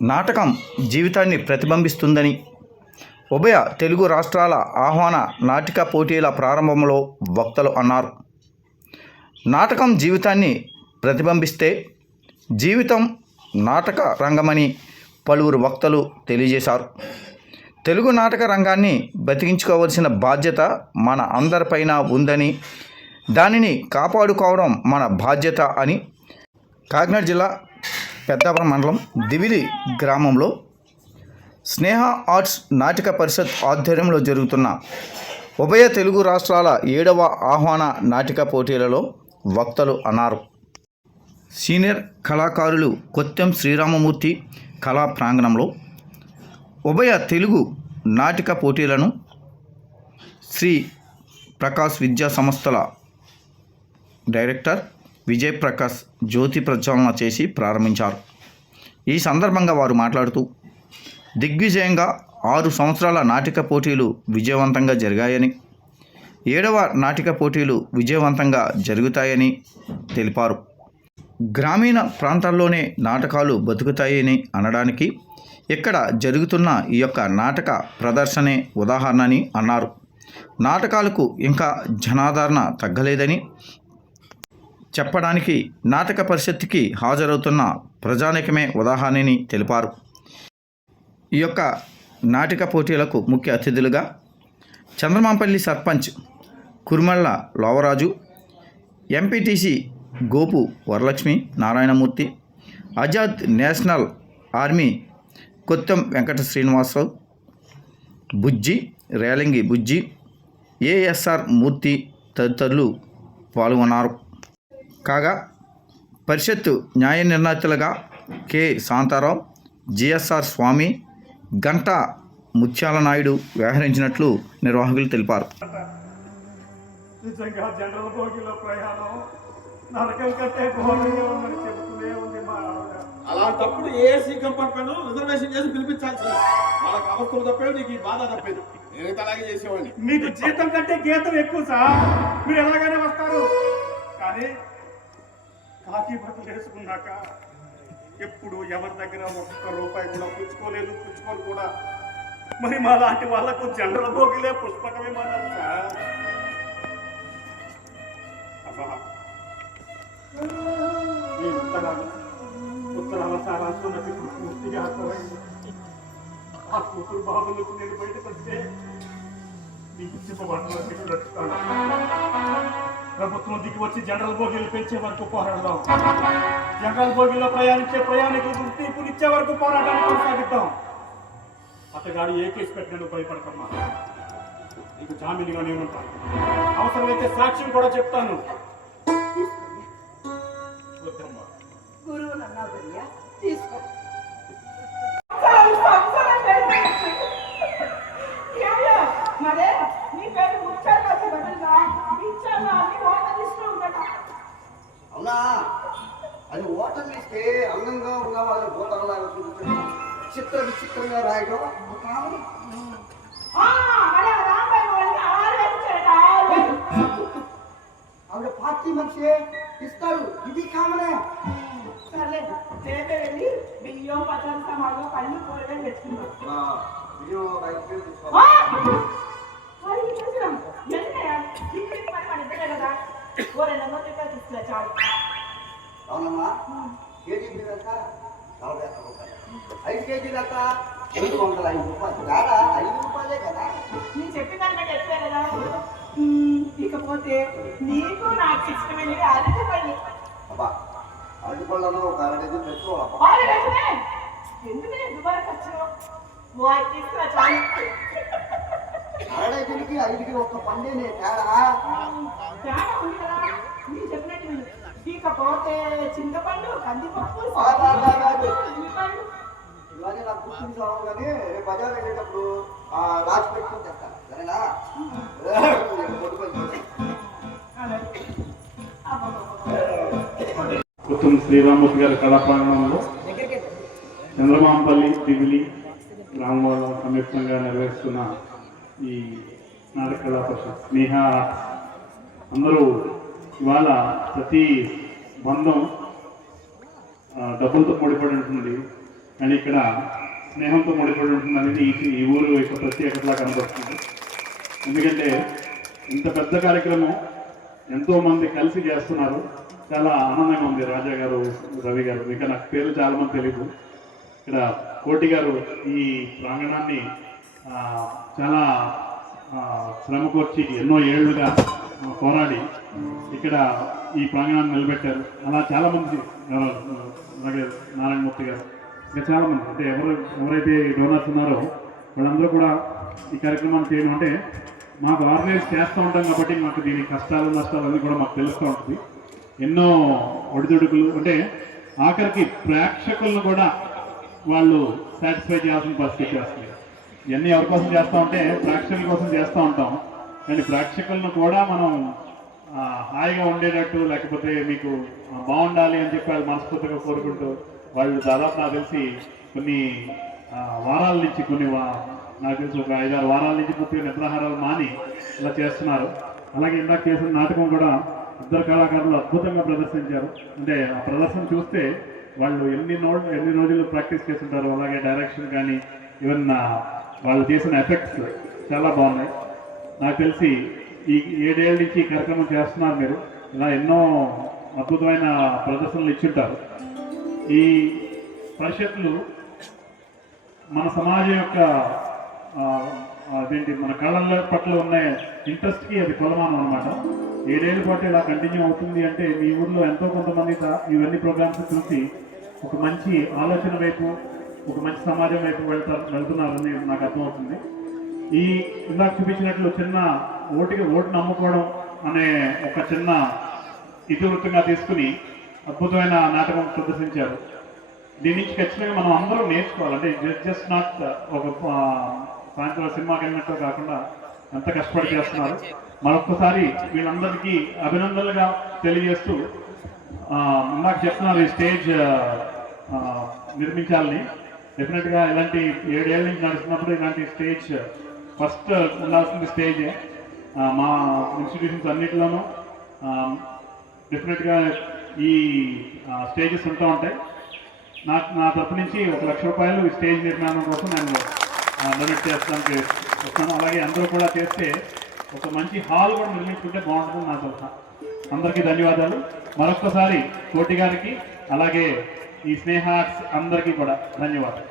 నాటకం జీవితాన్ని ప్రతిబింబిస్తుందని ఉభయ తెలుగు రాష్ట్రాల ఆహ్వాన నాటిక పోటీల ప్రారంభంలో వక్తలు అన్నారు. నాటకం జీవితాన్ని ప్రతిబింబిస్తే జీవితం నాటక రంగమని పలువురు వక్తలు తెలియజేశారు. తెలుగు నాటక రంగాన్ని బతికించుకోవాల్సిన బాధ్యత మన అందరిపైన ఉందని, దానిని కాపాడుకోవడం మన బాధ్యత అని కాకినాడ జిల్లా పెద్దాపురం మండలం దివిలి గ్రామంలో స్నేహ ఆర్ట్స్ నాటిక పరిషత్ ఆధ్వర్యంలో జరుగుతున్న ఉభయ తెలుగు రాష్ట్రాల 7వ ఆహ్వాన నాటిక పోటీలలో వక్తలు అన్నారు. సీనియర్ కళాకారులు కొత్తెం శ్రీరామమూర్తి కళా ప్రాంగణంలో ఉభయ తెలుగు నాటిక పోటీలను శ్రీ ప్రకాష్ విద్యా సంస్థల డైరెక్టర్ విజయ్ ప్రకాష్ జ్యోతి ప్రజ్వలన చేసి ప్రారంభించారు. ఈ సందర్భంగా వారు మాట్లాడుతూ దిగ్విజయంగా 6 సంవత్సరాల నాటిక పోటీలు విజయవంతంగా జరిగాయని, 7వ నాటిక పోటీలు విజయవంతంగా జరుగుతాయని తెలిపారు. గ్రామీణ ప్రాంతాల్లోనే నాటకాలు బతుకుతాయని అనడానికి ఇక్కడ జరుగుతున్న ఈ యొక్క నాటక ప్రదర్శనే ఉదాహరణని అన్నారు. నాటకాలకు ఇంకా జనాదరణ తగ్గలేదని చెప్పడానికి నాటక పరిషత్తుకి హాజరవుతున్న ప్రజానీకమే ఉదాహరణని తెలిపారు. ఈ యొక్క నాటిక పోటీలకు ముఖ్య అతిథులుగా Chandramampalli sarpanch Kurmalla Lovaraju, MPTC Gopu Varalakshmi Narayanamurthy, Azad national army Kottem Venkata Srinivasarao, Bujji Relangi Bujji, ASR Murthy తదితరులు పాల్గొన్నారు. కాగా పరిషత్తు న్యాయ నిర్ణేతలుగా కె శాంతారావు, జిఎస్ఆర్ స్వామి, గంటా ముత్యాల నాయుడు వ్యవహరించినట్లు నిర్వాహకులు తెలిపారు. అలాంటప్పుడు ఏసీ కంపార్ట్మెంట్ రిజర్వేషన్ చేసి పిలిపించాల్సింది. వాళ్ళకి అవసరం తప్పేది, నీకు ఈ బాధ తప్పేది. నేనైతే అలాగే చేసేవాడిని. మీకు జీతం కంటే గీతం ఎక్కువ సార్, మీరు ఎలాగైనా వస్తారు. కానీ కాకి బట్టలు వేసుకున్నాక ఎప్పుడు ఎవరి దగ్గర ₹1 కూడా పుచ్చుకోని కూడా. మరి మా లాంటి వాళ్ళకు జనరల్ భోగిలే పుష్పక విమానాలు సార్. అబ్బా ఈ ఉత్తరాల సారాంశం నాకు ఇప్పుడు పూర్తిగా అర్థమైంది. ఆ కూతురు బాబులకు నేను బయటకు వస్తే నీకు చెప్పబడుతున్నా చెప్పుతాను. ప్రభుత్వం దిగి వచ్చి జనరల్ బోగీలు పెంచే వరకు పోరాడదాం. జనరల్ బోగీలో ప్రయాణించే ప్రయాణికులు గుర్తింపులు ఇచ్చే వరకు పోరాటాన్ని కొనసాగిద్దాం. అతగాడు ఏ కేసు పెట్టినా భయపడకమ్మా, నీకు జామీనుగా నేనుంటాను. అవసరమైతే సాక్ష్యం కూడా చెప్తాను. అవునా, అది ఓటమి ఇస్తే అందంగా ఉన్న వాళ్ళని భూతంలాగా చూపించడం, విచిత్రంగా రాయడం ఆవిడ పార్టీ మనిషి ఇస్తారు. ఇది కామనే. సర్లే రేపే వెళ్ళి బియ్యం పచ్చడి సామాన్లు పళ్ళు కూరగాయలు తెచ్చుకుందాం. అవునమ్మా, కేజీ బియ్యం 5 కేజీలు అంతా ₹505. దాదా ₹5 కదా. నేను చెప్పిన దాన్ని బట్టి చెప్పే కదా. ఇకపోతే నీకు నాకు ఇష్టమైన అరటిపళ్ళు. అబ్బా, అరటిపళ్ళను ఒక 2 డజన్ తెచ్చుకోవాలమ్మా. ఎందుకు నేను దుబారా ఖర్చు తీసుకురా చాలు. 2 డజన్కి 5కి ఒక పండేనే తేడా. తేడా ఉంది కదా, నేను చెప్పినట్టు. ఇకపోతే చింతపండు, కందిపప్పు, ఇవన్నీ నాకు గుర్తించాము. కానీ రేపు బజార్ వెళ్ళేటప్పుడు రాసి పెట్టుకుని తెస్తాను, సరేనా? కొత్తెం శ్రీరామమూర్తి గారి కళా ప్రాంగణంలో చంద్రమాంపల్లి దివిలి గ్రామంలో సంయుక్తంగా నిర్వహిస్తున్న ఈ నాటక కళా పరిషత్ స్నేహ అందరూ ఇవాళ ప్రతి బంధం డబ్బులతో ముడిపడి ఉంటుంది. అండ్ ఇక్కడ స్నేహంతో ముడిపడి ఉంటుంది అనేది ఈ ఊరు యొక్క ప్రత్యేకతలా కనబడుతుంది. ఎందుకంటే ఇంత పెద్ద కార్యక్రమం ఎంతోమంది కలిసి చేస్తున్నారు. చాలా ఆనందంగా ఉంది. రాజా గారు, రవి గారు, ఇంకా నాకు పేరు చాలా మంది తెలియదు. ఇక్కడ కోటి గారు ఈ ప్రాంగణాన్ని చాలా శ్రమ కోర్చి ఎన్నో ఏళ్లుగా పోరాడి ఇక్కడ ఈ ప్రాంగణాన్ని నిలబెట్టారు. అలా చాలామంది, అలాగే నారాయణమూర్తి గారు, ఇంకా చాలామంది, అంటే ఎవరైతే డోనర్స్ ఉన్నారో వాళ్ళందరూ కూడా ఈ కార్యక్రమాన్ని చేయడం అంటే మాకు ఆర్గనైజ్ చేస్తూ ఉంటాం కాబట్టి మాకు దీని కష్టాలు నష్టాలు అన్నీ కూడా మాకు తెలుస్తూ ఉంటుంది. ఎన్నో ఒడిదుడుకులు, అంటే ఆఖరికి ప్రేక్షకులను కూడా వాళ్ళు సాటిస్ఫై చేయాల్సిన పరిస్థితి చేస్తుంది. ఇవన్నీ ఎవరి కోసం చేస్తూ ఉంటే ప్రేక్షకుల కోసం చేస్తూ ఉంటాం. కానీ ప్రేక్షకులను కూడా మనం హాయిగా ఉండేటట్టు, లేకపోతే మీకు బాగుండాలి అని చెప్పి వాళ్ళు మనస్ఫూర్తిగా కోరుకుంటూ వాళ్ళు దాదాపు నాకు తెలిసి కొన్ని వారాల నుంచి నాకు తెలిసి ఒక 5-6 వారాల నుంచి పూర్తిగా నిద్రాహారాలు మాని ఇలా చేస్తున్నారు. అలాగే ఇందాక చేసిన నాటకం కూడా ఇద్దరు కళాకారులు అద్భుతంగా ప్రదర్శించారు. అంటే ఆ ప్రదర్శన చూస్తే వాళ్ళు ఎన్ని రోజులు ప్రాక్టీస్ చేస్తుంటారు. అలాగే డైరెక్షన్ కానీ ఈవెన్ వాళ్ళు చేసిన ఎఫెక్ట్స్ చాలా బాగున్నాయి. నాకు తెలిసి ఈ 7 ఏళ్ళ నుంచి ఈ కార్యక్రమం చేస్తున్నారు మీరు. ఇలా ఎన్నో అద్భుతమైన ప్రదర్శనలు ఇచ్చుంటారు. ఈ పరిషత్తులు మన సమాజం యొక్క అదేంటి మన కళల పట్ల ఉన్న ఇంట్రెస్ట్కి అది కొలమానం అనమాట. 7 ఏళ్ళ పాటు ఇలా కంటిన్యూ అవుతుంది అంటే మీ ఊర్లో ఎంతో కొంతమంది ఇవన్నీ ప్రోగ్రామ్స్ చూసి ఒక మంచి ఆలోచన వైపు, ఒక మంచి సమాజం వైపు వెళ్తున్నారని నాకు అర్థమవుతుంది. ఈ ఇందాక చూపించినట్లు చిన్న ఓటు నమ్ముకోవడం అనే ఒక చిన్న ఇతివృత్తంగా తీసుకుని అద్భుతమైన నాటకం ప్రదర్శించారు. దీని నుంచి ఖచ్చితంగా మనం అందరం నేర్చుకోవాలి. అంటే జస్ట్ నాట్ ఒక సాయంత్రం సినిమాకి వెళ్ళినట్టు కాకుండా ఎంత కష్టపడి చేస్తున్నారు. మరొక్కసారి వీళ్ళందరికీ అభినందనలుగా తెలియజేస్తూ ఇందాక చెప్తున్నారు ఈ స్టేజ్ నిర్మించాలని. డెఫినెట్గా ఇలాంటి 7 ఏళ్ళ నుంచి నడుస్తున్నప్పుడు ఇలాంటి స్టేజ్ ఫస్ట్ ఉండాల్సింది స్టేజే. మా ఇన్స్టిట్యూషన్స్ అన్నిటిలోనూ డెఫినెట్గా ఈ స్టేజెస్ ఉంటూ ఉంటాయి. నా తరపు నుంచి 1 లక్ష రూపాయలు ఈ స్టేజ్ నిర్మాణం కోసం నేను డొనేట్ చేస్తానికి వస్తాను. అలాగే అందరూ కూడా చేస్తే ఒక మంచి హాల్ కూడా నిర్మించుకుంటే బాగుంటుంది నా సలహా. అందరికీ ధన్యవాదాలు. మరొక్కసారి కోటి గారికి అలాగే ఈ స్నేహ ఆర్ట్స్ అందరికీ కూడా ధన్యవాదాలు.